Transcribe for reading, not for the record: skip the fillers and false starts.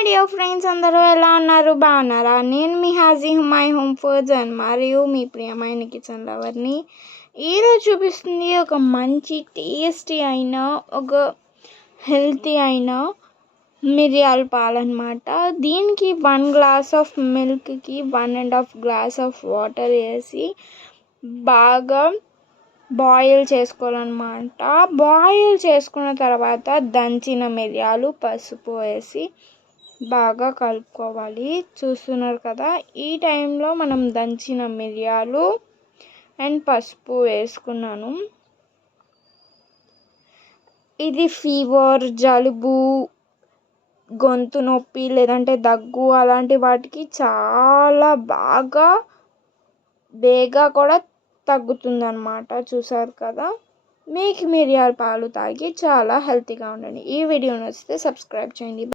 Hi dear friends, అందరూ ఎలా ఉన్నారు? బాగున్నారా? నేను మీ Haji my home foods and మరియు మీ ప్రియమైన కిచెన్ లవర్ని. ఈరోజు చూపిస్తుంది ఒక మంచి టేస్టీ అయిన ఒక హెల్తీ అయిన మిరియాల పాలన్నమాట. దీనికి 1 గ్లాస్ ఆఫ్ మిల్క్కి 1.5 గ్లాస్ ఆఫ్ వాటర్ వేసి బాగా బాయిల్ చేసుకోవాలన్నమాట. బాయిల్ చేసుకున్న తర్వాత దంచిన మిరియాలు, పసుపు వేసి బాగా కలుపుకోవాలి. చూస్తున్నారు కదా, ఈ టైంలో మనం దంచిన మిరియాలు అండ్ పసుపు వేసుకున్నాను. ఇది ఫీవర్, జలుబు, గొంతు నొప్పి లేదంటే దగ్గు అలాంటి వాటికి చాలా బాగా బేగా కూడా తగ్గుతుందన్నమాట. చూసారు కదా, మీకు మిరియాల పాలు తాగి చాలా హెల్తీగా ఉండండి. ఈ వీడియో నచ్చితే సబ్స్క్రైబ్ చేయండి.